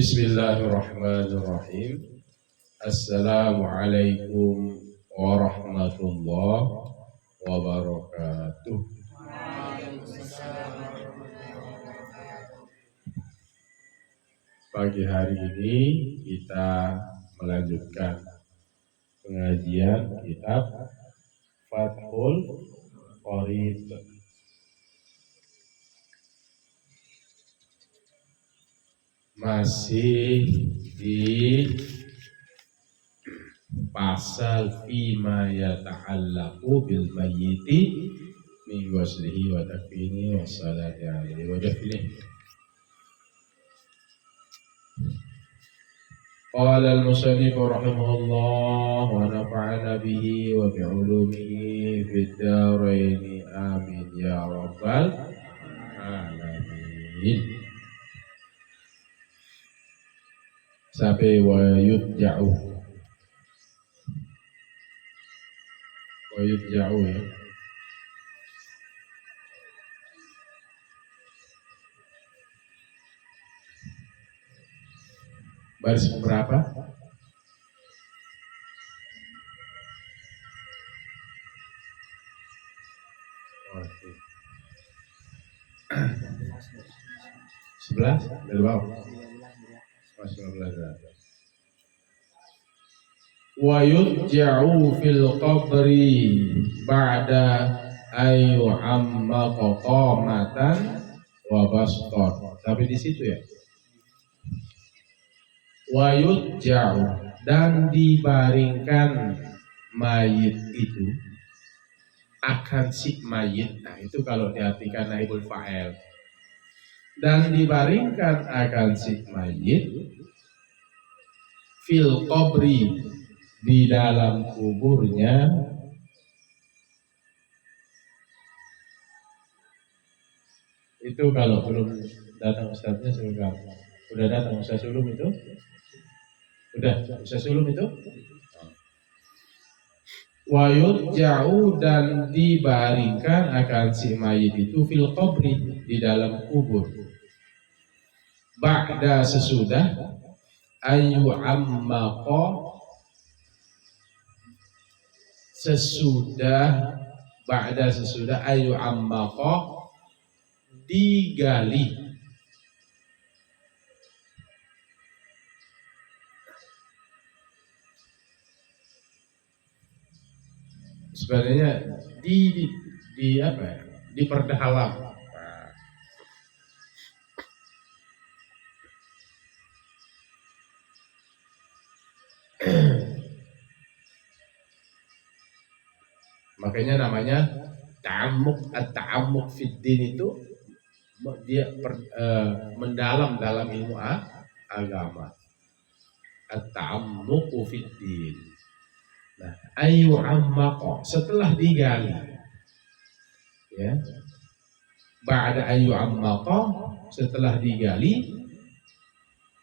Bismillahirrahmanirrahim. Assalamualaikum warahmatullahi wabarakatuh. Pagi hari ini kita melanjutkan pengajian kitab Fathul Qorib. Masih di pasal fima yata'allaqu bil mayyiti min ghuslihi wa takfini wa salati alaihi wa dafnihi. Qala al-musannif rahimahullah wa nafa'ana bihi wa bi'ulumihi fid dharain amin ya rabbal alamin. Sampai wa yudja'u ya. Baris berapa? Oke. 11 dari bawah. 19. Wa yudja'u fil qabri ba'da ayu amma qamatan wa basqat. Tapi di situ ya. Wa yudja'u, dan dibaringkan mayit itu akan si mayit. Nah, itu kalau diartikan naibul fa'il. Dan dibaringkan akan si mayit fil qabri, di dalam kuburnya, itu kalau belum datang ustaznya sudah. Udah datang ustaz sulum itu? Udah ustaz sulum itu? Wa yudja'u, dan dibaringkan akan si mayit itu fil qabri, di dalam kubur. Ba'da, sesudah ayu ammaqa, sesudah ayu ammaqa, digali. Sebenarnya di apa ya? Diperdalam. Makanya namanya ta'ammuk fid din, itu dia mendalam dalam ilmu agama. At-ta'ammuk fid din. Nah, ayu ammaqa, setelah digali. Ya. Ba'da ayu ammaqa, setelah digali.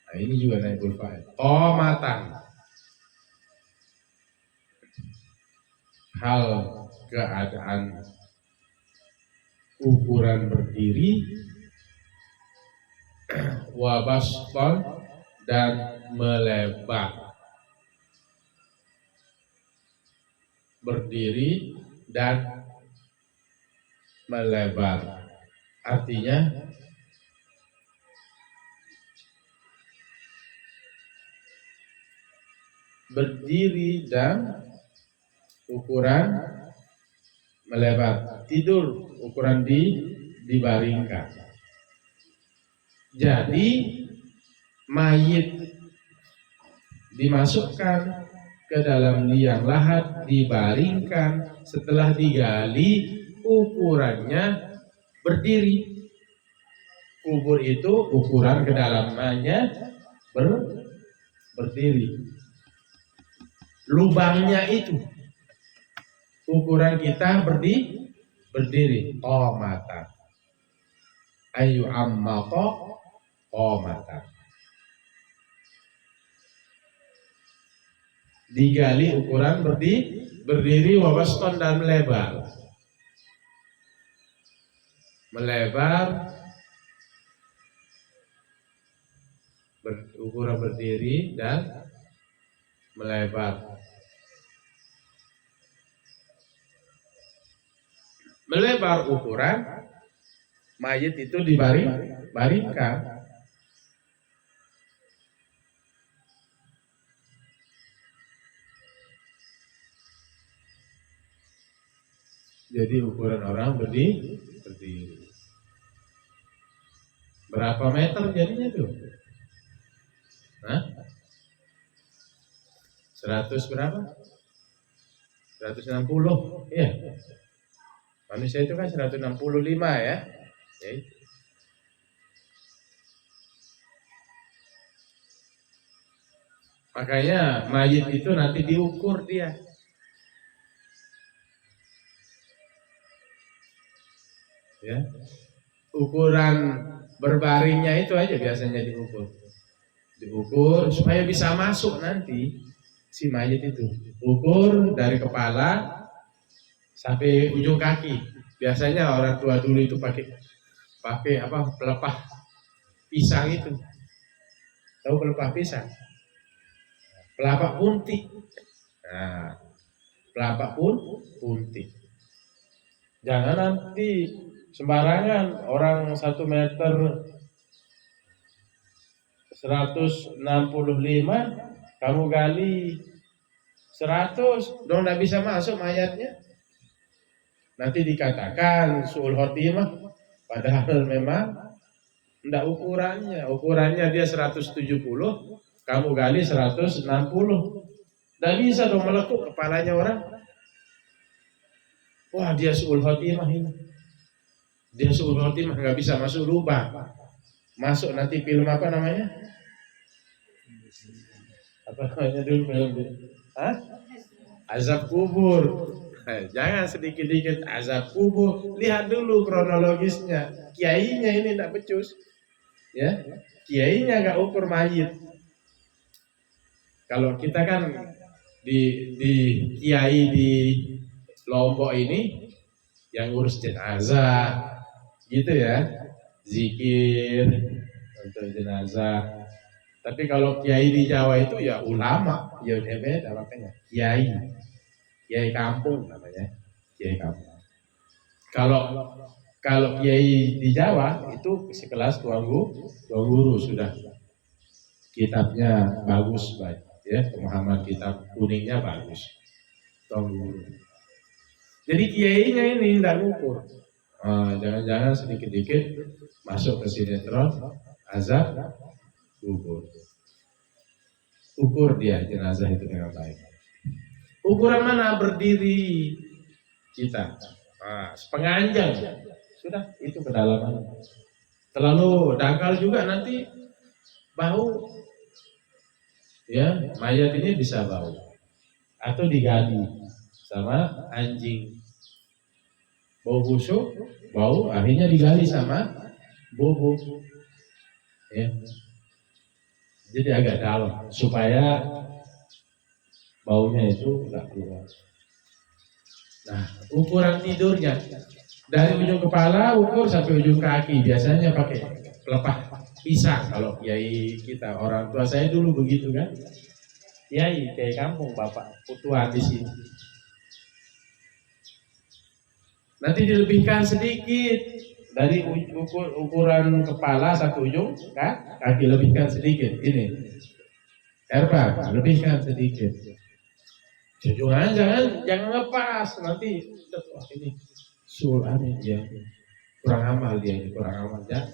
Nah, ini juga naibul fa'il. Qamatan, hal keadaan ukuran berdiri, wa baston, dan melebar. Berdiri dan melebar, artinya berdiri dan ukuran melebar. Tidur ukuran dibaringkan. Jadi mayit dimasukkan ke dalam liang lahat, dibaringkan. Setelah digali, ukurannya berdiri. Kubur itu ukuran kedalamannya berdiri. Lubangnya itu ukuran kita berdiri. Qamatan ayu ammaqa qamatan. Digali ukuran berdiri, wabaston, dan melebar. ukuran berdiri dan melebar. Melebar ukuran mayit itu dibaringkan. Jadi ukuran orang berdiri. Berapa meter jadinya tuh? Hah? 100 berapa? 160. Iya. Manusia itu kan 165 ya. Okay. Makanya mayit itu nanti diukur dia. Ya. Ukuran berbaringnya itu aja biasanya diukur supaya bisa masuk nanti si mayit itu. Ukur dari kepala sampai ujung kaki. Biasanya orang tua dulu itu pakai pelepah pisang itu. Tahu pelepah pisang? Pelapak puntik. Nah, pelapak puntik. Jangan nanti sembarangan orang 1 meter 165 kamu gali 100 dong, nggak bisa masuk mayatnya. Nanti dikatakan su'ul khotimah, padahal memang enggak ukurannya dia 170, kamu gali 160. Enggak bisa dong melekuk kepalanya orang. Wah, dia su'ul khotimah ini. Dia su'ul khotimah, enggak bisa masuk lubang. Masuk nanti film apa namanya? Apa namanya dulu film? Azab kubur. Jangan sedikit-sedikit azab kubur. Lihat dulu kronologisnya. Kiainya ini tidak becus, ya. Kiainya nggak ukur mayit. Kalau kita kan di kiai di Lombok ini yang ngurus jenazah, gitu ya, zikir untuk jenazah. Tapi kalau kiai di Jawa itu ya ulama, ya beda makanya kiai kampung namanya, kiai kampung. Kalau kiai di Jawa itu sekelas tuan guru sudah, kitabnya bagus baik, ya, pemahaman kitab kuningnya bagus, tuan guru. Jadi kiainya ini tidak ngukur. Jangan-jangan sedikit-sedikit masuk ke sinetron azab kubur. Ukur dia jenazah itu dengan baik. Ukuran mana berdiri kita? Sepenganjang. Sudah, itu kedalaman. Terlalu dangkal juga nanti bau. Ya, mayat ini bisa bau. Atau digali sama anjing. Bau busuk, bau, akhirnya digali sama bobo. Ya. Jadi agak dalam supaya baunya itu enggak keluar. Nah, ukuran tidurnya dari ujung kepala ukur sampai ujung kaki. Biasanya pakai pelepah pisang kalau kiai kita. Orang tua saya dulu begitu kan. Kiai kampung bapak putuan di sini. Nanti dilebihkan sedikit dari ukuran kepala satu ujung kan, kaki lebihkan sedikit. Ini Erba, lebihkan sedikit. Jangan ngepas nanti. Wah, ini aneh dia kurang amal ya,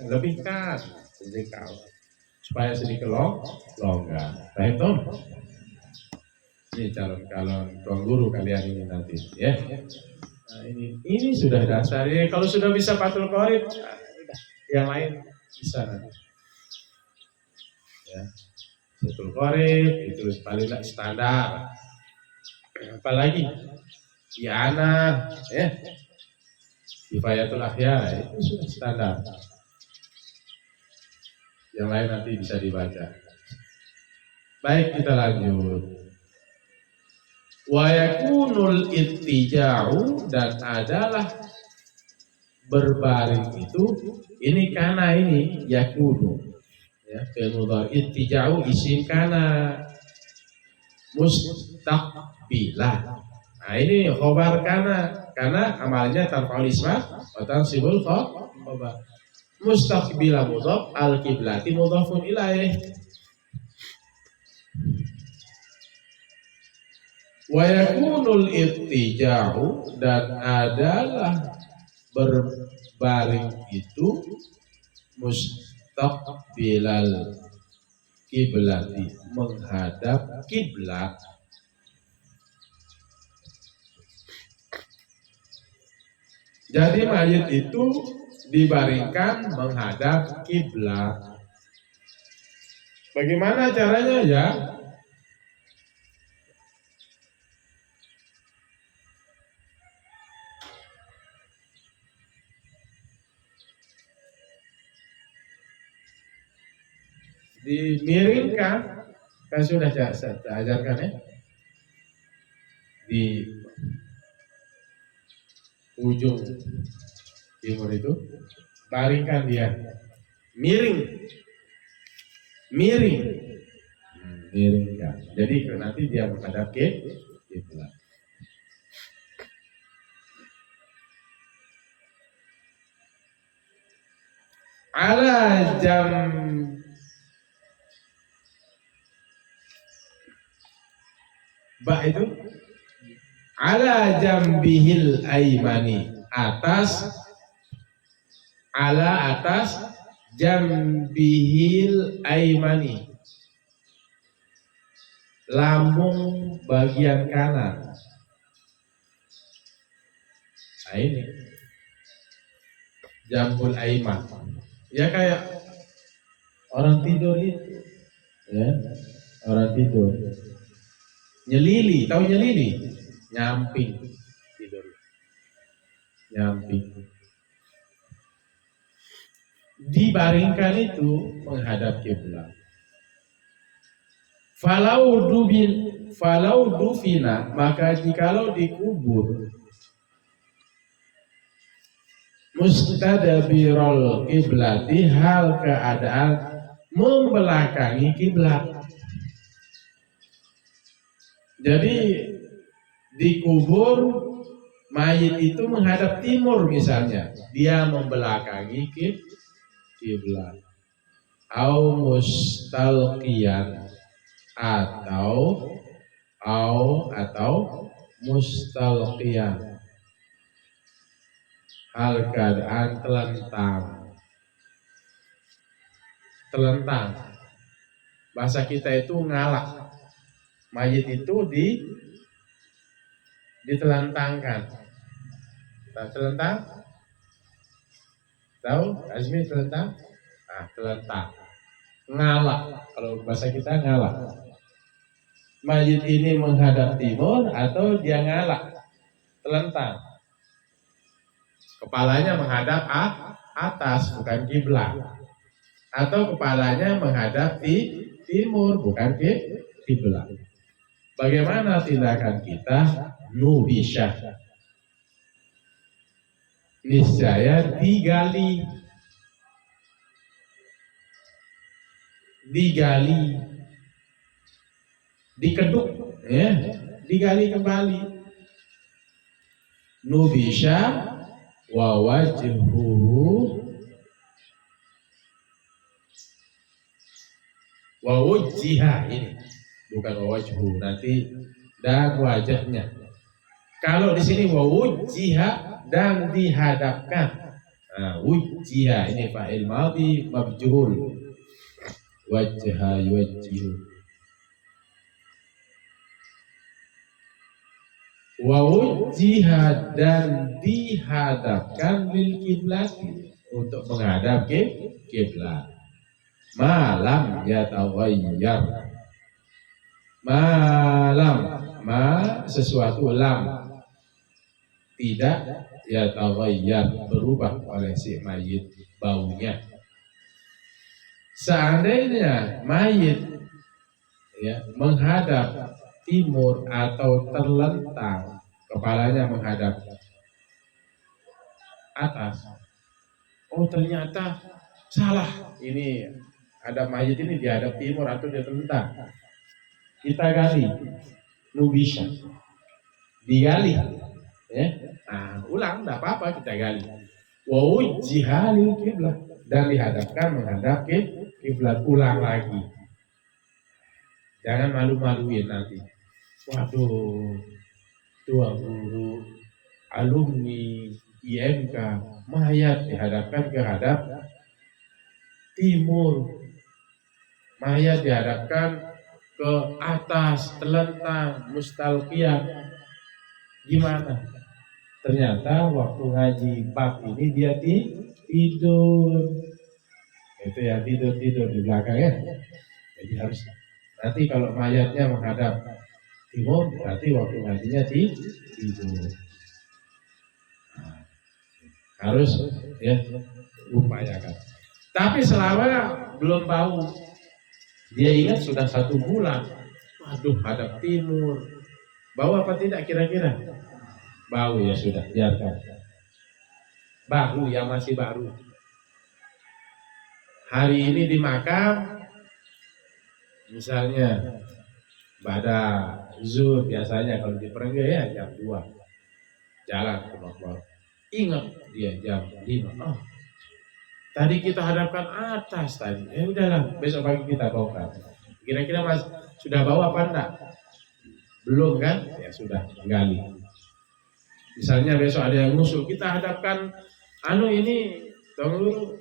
lebihkan sedikit supaya sedikit longgar. Baik Tom, ini calon tuan guru kalian ini nanti ya. Nah, ini sudah dasar. Ini kalau sudah bisa patul qorib, yang lain bisa nanti. Ya, patul qorib itu paling standar. Apalagi Iana, ya, Kifayatul Akhyar itu sudah standar. Yang lain nanti bisa dibaca. Baik, kita lanjut. Wa yakunul ittija'u, dan adalah berbaring itu ini karena ini yakunu, Ya, fi'il mudhari ittija'u isim kana mustaqbilah. Nah ini khobar karena amalnya tanpa isma atau sibul khobar. Mustaqbilah mudhaf al kiblati mudhafun ilaih. Wa yakunul ittija'u dan adalah berbaring itu mustaqbilal kiblati menghadap kiblat. Jadi mayit itu dibaringkan menghadap kiblat. Bagaimana caranya ya? Dimiringkan, kan sudah saya ajarkan ya, di ujung timur itu baringkan dia, miringkan. Jadi nanti dia menghadap kiblat. Ala jam itu ala jambihil aimani atas jambihil aimani lambung bagian kanan. Nah ini jambul aiman ya, kayak orang tidur itu ya, orang tidur nyelili, tahu nyelili? Nyamping tidur, nyamping. Dibaringkan itu menghadap kiblat. Falau dufina, maka jikalau dikubur mustadbirul kiblati, hal keadaan membelakangi kiblat. Jadi dikubur mayit itu menghadap timur misalnya, dia membelakangi kiblat. Au mustalqiyan atau mustalqiyan, hal keadaan telentang. Bahasa kita itu ngalak. Mayit itu ditelentangkan. Telentang? Tahu? Azmi telentang? Nah, telentang. Ngalak. Kalau bahasa kita ngalak. Mayit ini menghadap timur atau dia ngalak? Telentang. Kepalanya menghadap atas, bukan kiblat. Atau kepalanya menghadap timur, bukan kiblat. Bagaimana tindakan kita? Nubisyah, niscaya digali, dikeduk, ya, digali kembali. Nubisyah wa wajhuhu wa wajhiha, ini bukan wajhu, nanti dan wajahnya. Kalau di sini wajhiha dan dihadapkan. Nah, wajhiha ini fa'il madhi mabjuhul. Wajha yuwajjihu. Wa wajhiha dan dihadapkan lil kiblati, untuk menghadap kiblat. Malam yataghayyar, sesuatu lam tidak yataghayyar, berubah oleh si mayit baunya. Seandainya mayit ya menghadap timur atau terlentang, kepalanya menghadap atas, oh ternyata salah, ini ada mayat ini dihadap timur atau dia telentang. Kita gali, lu bisa digali, ya. Nah, ulang, tidak apa-apa kita gali. Wujjihalil kiblat dan dihadapkan menghadap kiblat, ulang lagi. Jangan malu-maluin nanti. Waduh, tua guru, alumni IMK, mayat dihadapkan ke hadap timur, mayat dihadapkan ke atas, telentang, mustalqiyah. Gimana? Ternyata waktu ngaji bab ini dia tidur. Itu ya tidur di belakang ya. Jadi harus nanti kalau mayatnya menghadap timur, berarti waktu ngajinya tidur. Harus ya upayakan. Tapi selama belum bau, dia ingat sudah 1 bulan. Waduh, hadap timur. Bau apa tidak kira-kira? Bau, ya sudah, biarkan. Baru yang masih baru. Hari ini di makam, misalnya pada zuhur biasanya kalau di Perengge ya jam 2 jalan ke makam. Ingat dia jam 5. Oh, tadi kita hadapkan atas tadi. Udahlah, besok pagi kita bongkar. Kira-kira Mas sudah bawa apa enggak? Belum kan? Ya sudah, gali. Misalnya besok ada yang ngusul, kita hadapkan ini, tunggu,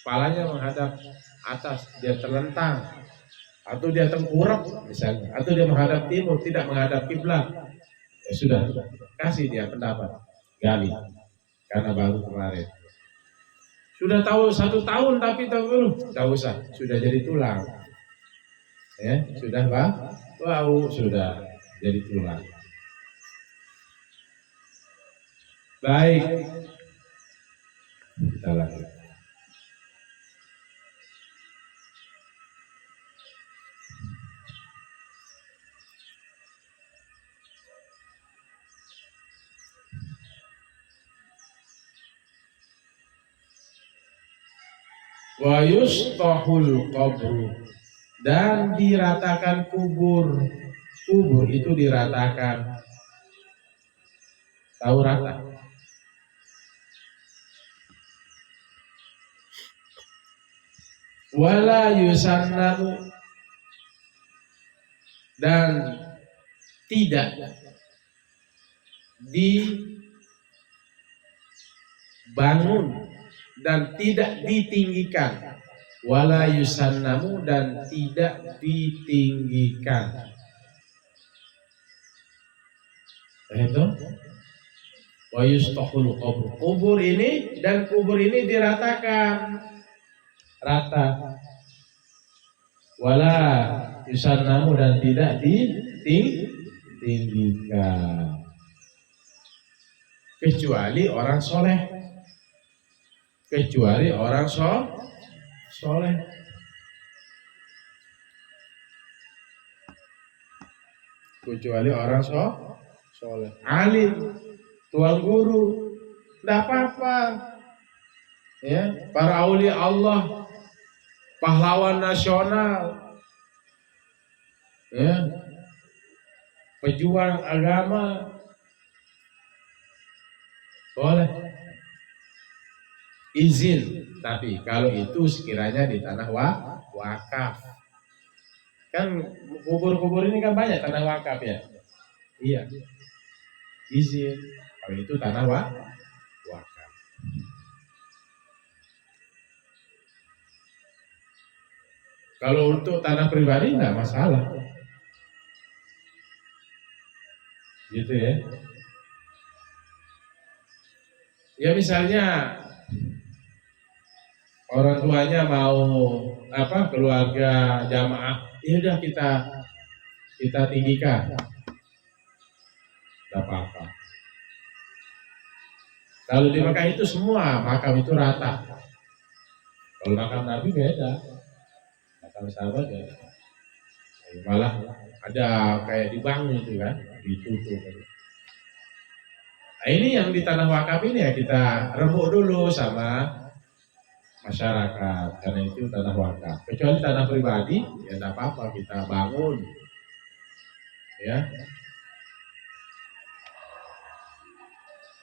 kepalanya menghadap atas, dia terlentang, atau dia tengkurap misalnya, atau dia menghadap timur, tidak menghadap kiblat. Ya sudah, kasih dia pendapat, gali, karena baru kemarin. Sudah tahu 1 tahun tapi tahu tidak usah, sudah jadi tulang. Ya, sudah Pak? Wow, sudah jadi tulang. Baik, kita lanjut. Wa yustahul qabru, dan diratakan kubur. Kubur itu diratakan. Tahu rata? Wala yusannamu, dan tidak dibangun dan tidak ditinggikan. Wala yusannamu, dan tidak ditinggikan. Itu wa yustahul qabr. Kubur ini dan kubur ini diratakan, rata. Wala yusannamu, dan tidak ditinggikan. Kecuali orang soleh. Kecuali orang soleh. Kecuali orang soleh. Alim, tuan guru, tidak apa-apa. Ya, para aulia Allah, pahlawan nasional, ya, pejuang agama, boleh izin, tapi kalau itu sekiranya di tanah wakaf. Kan kubur-kubur ini kan banyak tanah wakaf ya. Iya, izin kalau itu tanah wakaf. Kalau untuk tanah pribadi nggak masalah, gitu ya. Ya misalnya orang tuanya mau keluarga jamaah, ya udah kita tinggikan, tidak apa-apa. Kalau di Makkah itu semua makam itu rata. Kalau makam Nabi beda. Kalau sahabat ya, malah ada kayak dibangun itu kan, ditutup. Nah, ini yang di tanah wakaf ini ya kita rembuk dulu sama masyarakat, karena itu tanah wakaf. Kecuali tanah pribadi, ya tidak apa-apa kita bangun, ya.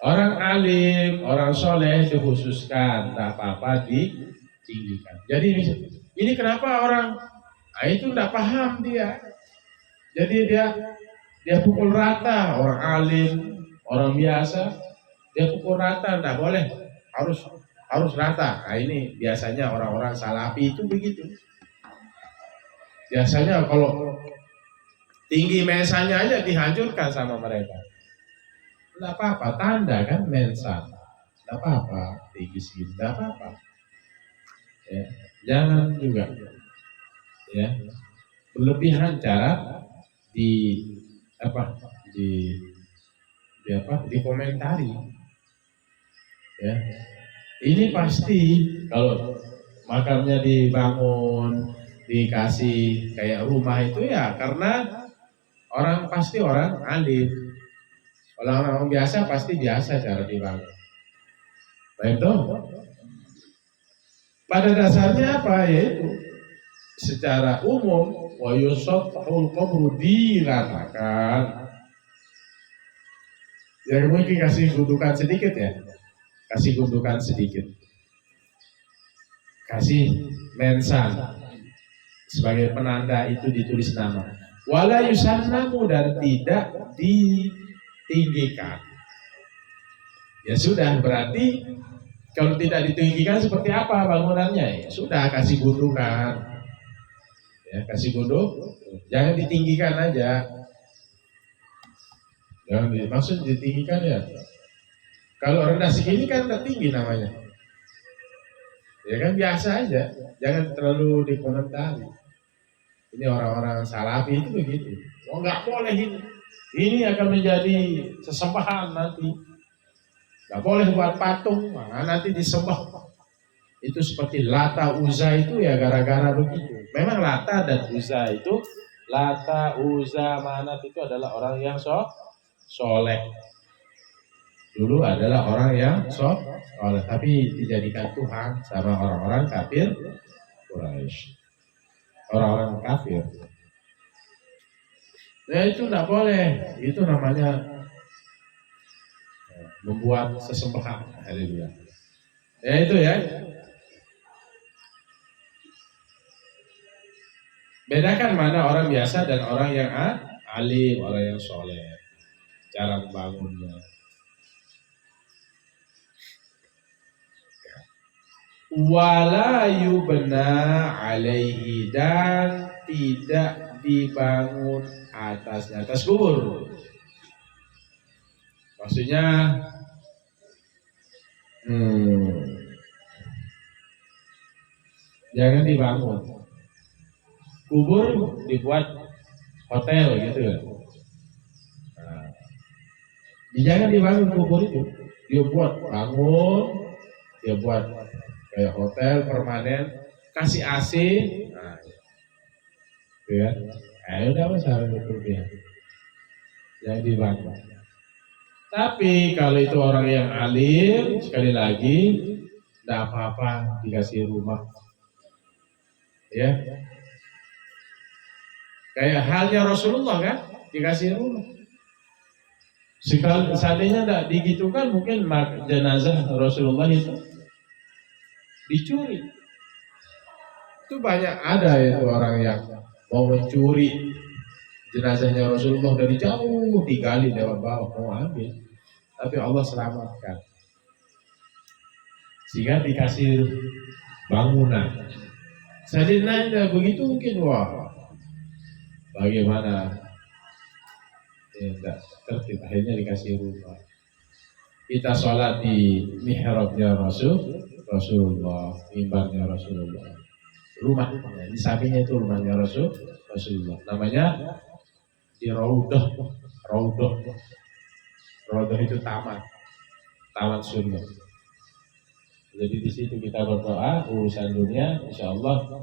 Orang alim, orang soleh dikhususkan, tidak apa-apa ditinggikan. Jadi ini kenapa orang itu tidak paham dia. Jadi dia pukul rata orang alim, orang biasa, dia pukul rata, tidak boleh, harus rata. Nah ini biasanya orang-orang salafi itu begitu. Biasanya kalau tinggi mesanya aja dihancurkan sama mereka. Tidak apa-apa, tanda kan mensa. Tidak apa-apa, tinggi segitu, tidak apa-apa. Ya, jangan juga, ya, berlebihan cara di dikomentari. Ya, ini pasti kalau makamnya dibangun, dikasih kayak rumah itu ya karena orang alim. Orang biasa pasti biasa cara dibangun. Baik dong. Pada dasarnya apa? Yaitu secara umum wa yusaffahul qabru diratakan. Ya mungkin kasih gundukan sedikit ya. Kasih gundukan sedikit. Kasih mensan sebagai penanda itu ditulis nama. Wala yusannamu dan tidak ditinggikan. Ya sudah, berarti kalau tidak ditinggikan seperti apa bangunannya? Ya sudah, kasih gundukan. Ya, kasih gunduk, jangan ditinggikan aja. Jangan maksud ditinggikan ya. Kalau rendah segini kan udah tinggi namanya. Ya kan biasa aja, jangan terlalu dikomentari. Ini orang-orang salafi itu begitu. Oh nggak boleh ini. Ini akan menjadi sesembahan nanti. Nggak boleh buat patung, nanti disembah. Itu seperti Lata Uzza itu ya gara-gara begitu. Memang Lata dan Uzza itu, Lata, Uzza, Manat itu adalah orang yang soleh. Dulu adalah orang yang soleh, tapi dijadikan Tuhan sama orang-orang kafir Quraisy. Orang-orang kafir. Ya itu nggak boleh. Itu namanya membuat sesembahan. Haleluya. Ya itu ya. Bedakan mana orang biasa dan orang yang alim, orang yang soleh. Cara membangunnya. Wala yubna alaihi dan tidak dibangun atasnya, atas kubur. Maksudnya jangan dibangun. Kubur dibuat hotel gitu ya. Nah, jangan dibangun kubur itu. Dia buat bangun, dia buat kayak hotel permanen, kasih AC. Nah, gitu ya. Udah masalah itu dia. Jangan dibangun. Tapi kalau itu orang yang alim, sekali lagi, tidak apa-apa dikasih rumah. Ya, kayak halnya Rasulullah kan, dikasih rumah. Sekali seandainya tidak digitukan, mungkin jenazah Rasulullah itu dicuri. Itu banyak ada itu orang yang mau mencuri jenazahnya Rasulullah dari jauh, digali lewat bawah mau ambil, tapi Allah selamatkan sehingga dikasih bangunan. Seandainya begitu mungkin wah bagaimana ya, tidak tertib, akhirnya dikasih rumah. Kita sholat di mihrabnya Rasulullah, mimbarnya Rasulullah, rumahnya di sampingnya itu rumahnya Rasulullah, namanya di Raudhah itu taman surga. Jadi di situ kita berdoa urusan dunia insya Allah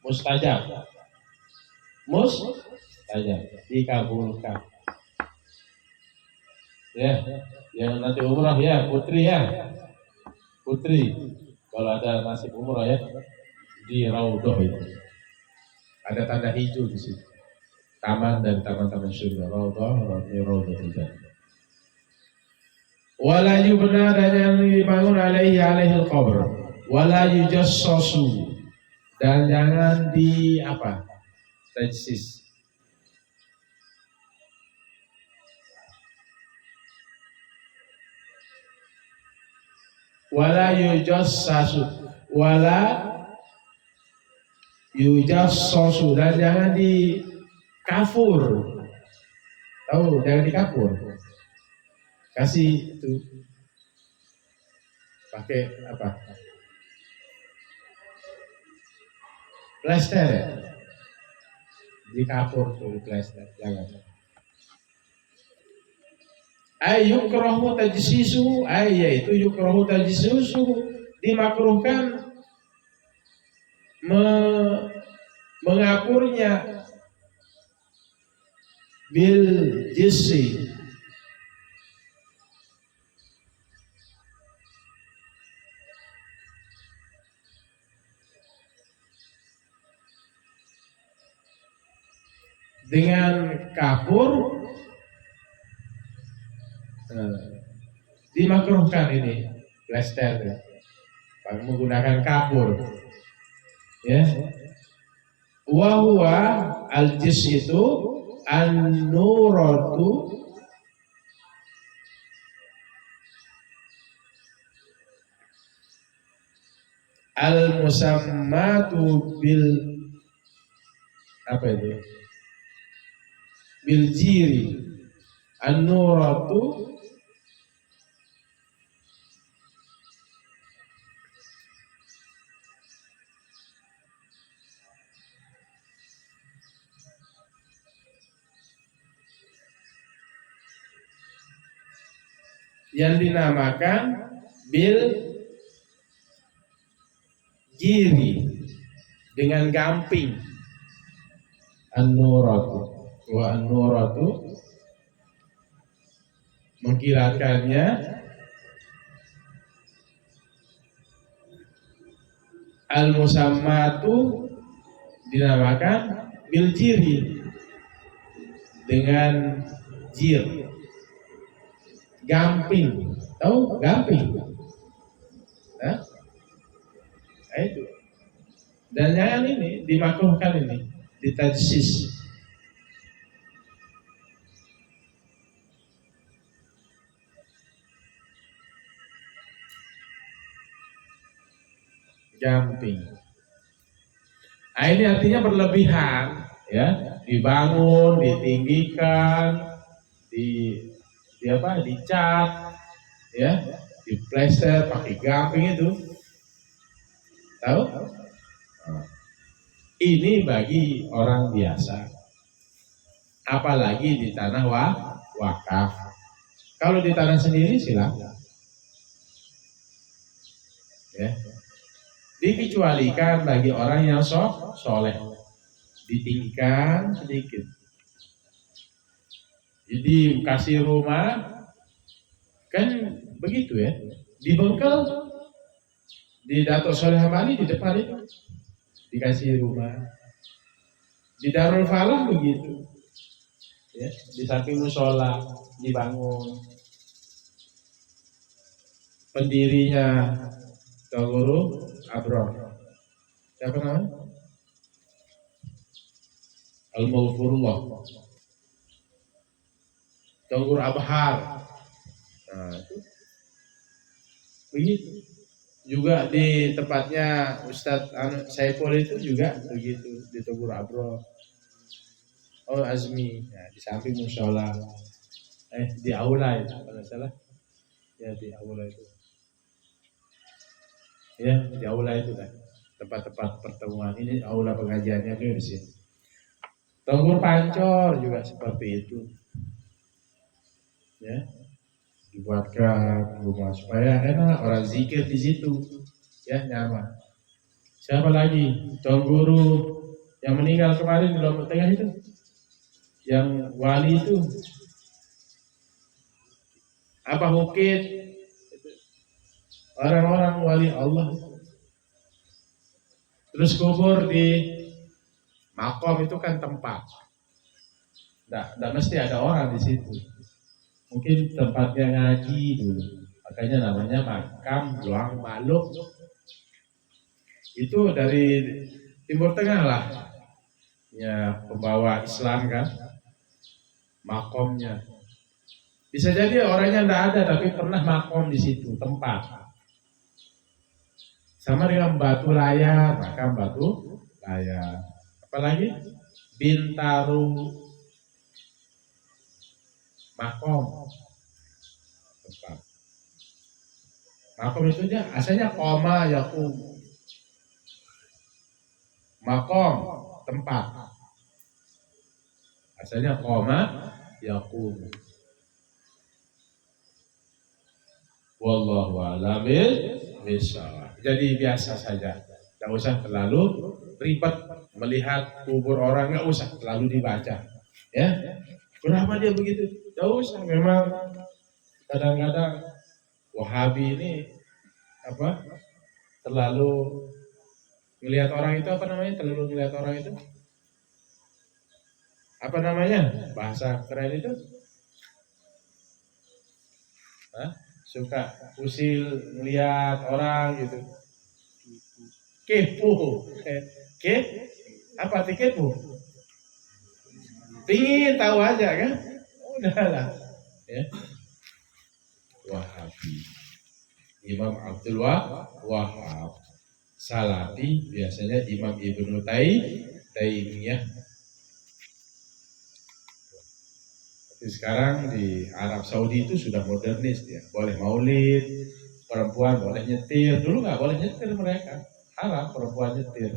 mustajab dikabulkan. Ya, yang nanti umrah ya putri Kalau ada nasib umroh ya di Raudhah itu ada tanda hijau di situ. Taman dan taman-taman surga. Raudhah Jannah. Wala yubna dan yang dibangun alaihi qabr. Wala yujassasu dan jangan di apa? Tajsis. Wala yujassasu wala yujassasu dan jangan di kafur. Tahu, jangan di kafur. Kasih itu pakai apa? Plester ya? Di kafur tuh plester, jangan. Yukrahu tajsisu, yaitu yukrahu tajsisu dimakruhkan mengapurnya bil jisi dengan kapur. Dimakruhkan ini plester ya, menggunakan kapur ya. Wa huwa al-jis itu an-nuratu al-musammatu bil apa itu? Bil jiri. An-nuratu yang dinamakan bil jiri dengan gamping. An-nuratu wa an-nuratu mengkilatkannya, al-musammatu dinamakan bil jiri dengan jir, gamping. Tahu gamping? Nah, itu. Dan jangan ini dimakruhkan ini ditajsis. Gamping. Nah, ini artinya berlebihan, ya, dibangun, ditinggikan, dicat, ya, di plester pakai gamping itu, tahu? Ini bagi orang biasa, apalagi di tanah wakaf. Kalau di tanah sendiri silakan, ya. Dikecualikan bagi orang yang soleh, ditinggikan sedikit. Jadi kasih rumah kan begitu ya, di Bengkel, di Dato' Soleh Hamali di depan itu dikasih rumah. Di Darul Falah begitu, ya, di samping musola dibangun. Pendirinya Guru Abrar, siapa namanya? Al-Mawfurullah, Guru Abhar. Nah, itu begitu. Juga di tempatnya Ustadz Saiful itu juga begitu, di Guru Abrar. Oh, Azmi, nah, di samping musola, di aula itu kalau salah, ya di aula itu. Ya, di aula itu kan tempat-tempat pertemuan. Ini aula pengajiannya di sini. Tonggur Pancor juga seperti itu, ya, dibuatkan rumah supaya enak orang zikir di situ, ya, nyaman. Siapa lagi? Tongguru yang meninggal kemarin di Lombok Tengah itu, yang wali itu, apa Bukit? Orang-orang wali Allah Terus kubur di makom itu kan tempat. Nggak mesti ada orang di situ. Mungkin tempatnya ngaji dulu. Makanya namanya makam Luang Baluk. Itu dari Timur Tengah lah. Ya, pembawa Islam kan. Makomnya. Bisa jadi orangnya nggak ada tapi pernah makom di situ, tempat. Sama dengan Batu Layar, makam Batu Layar. Apalagi Bintaro, makom. Tempat. Makom itu asalnya koma yakum. Makom, tempat. Asalnya koma yakum. Wallahu a'lam bishawab. Jadi biasa saja. Tidak usah terlalu ribet melihat kubur orang, nggak usah terlalu dibaca. Ya, kenapa dia begitu? Tidak usah. Memang kadang-kadang Wahabi ini terlalu melihat orang itu terlalu melihat orang itu bahasa keren itu suka usil melihat orang gitu, kepo apa kepo, pingin tahu aja kan, udahlah ya. Wahabi, Imam Abdul Wahab. Salafi biasanya Imam Ibnu Taimiyah. Tapi sekarang di Arab Saudi itu sudah modernis ya, boleh maulid, perempuan boleh nyetir. Dulu nggak boleh nyetir mereka, haram perempuan nyetir.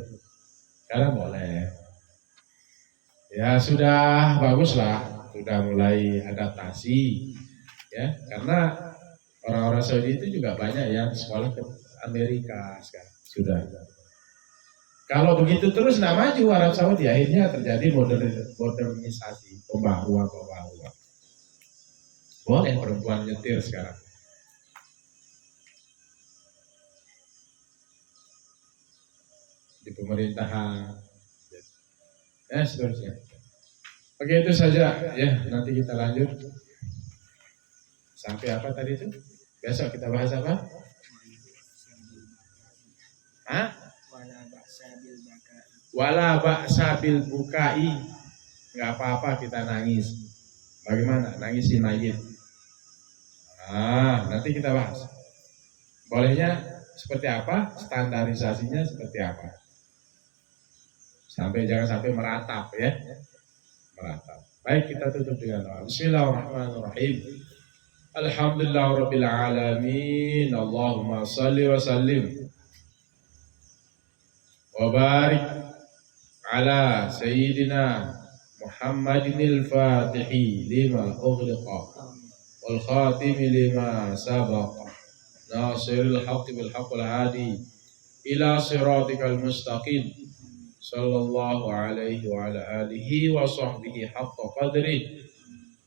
Sekarang boleh. Ya sudah bagus lah, sudah mulai adaptasi ya, karena orang-orang Saudi itu juga banyak yang sekolah ke Amerika sekarang. Sudah. Kalau begitu terus nggak maju Arab Saudi, akhirnya terjadi modernisasi, pembaruan. Boleh perempuan nyetir sekarang. Di pemerintahan. Ya, seterusnya. Oke, itu saja ya, nanti kita lanjut. Sampai apa tadi itu? Besok kita bahas apa? Wala ba'sa bil bukai. Enggak apa-apa kita nangis. Bagaimana? Nangisin mayit. Nanti kita bahas. Bolehnya seperti apa? Standarisasinya seperti apa? Jangan sampai meratap ya. Meratap. Baik, kita tutup dengan doa. Bismillahirrahmanirrahim. Alhamdulillahirabbil alamin. Allahumma shalli wa sallim wa barik ala sayyidina Muhammadinil Fatihi lima ughliqa wal khatimi lima sabaqa nasiril haqqi bil haqqil hadi ila siratikal mustaqim sallallahu alaihi wa ala alihi wa sahbihi haqqa qadri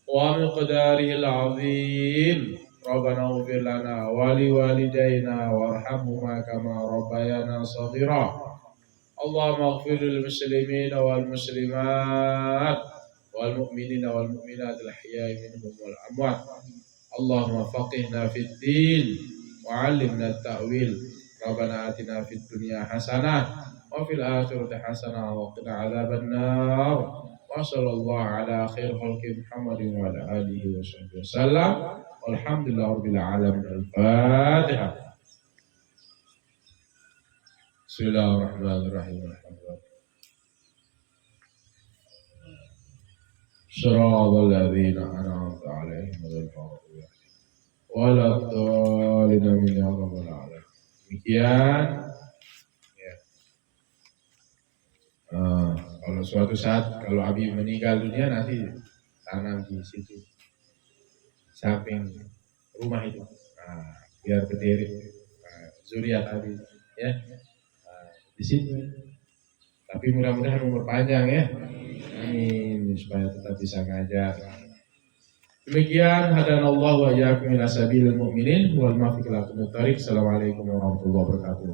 wa miqdarihil azim. Rabbana ighfir lana wa liwalidayna warhamhuma kama rabbayana shaghira. Allahumma ighfir lil muslimina wal muslimat wal mu'minina wal mu'minat al ahya'i minhum wal amwat. Allahumma faqihna fid din wa 'allimna at-ta'wil. Rabbana atina fid dunya hasanah wa fil akhirati hasanah wa qina 'adzaban nar. Wa sallallahu ala khair khalqi Muhammadin wa ala alihi wa sahbihi wasallam. Walhamdulillahirabbil alamin. Al-Fatihah. Bismillahirrahmanirrahim. Shiratal ladzina an'amta 'alaihim ghairil maghdubi 'alaihim waladdallin. Amin ya rabbal alamin. Demikian ya. Kalau suatu saat kalau Abi meninggal dunia, nanti tanam di situ samping rumah itu, biar berdiri zuriat Abi ya. Di situ. Tapi mudah-mudahan umur panjang ya. Amin. Supaya tetap bisa ngajar. Demikian hadanallahu wa iyyakum ila sabilil mu'minin wal muwaffiq lakum thariq. Assalamualaikum warahmatullahi wabarakatuh.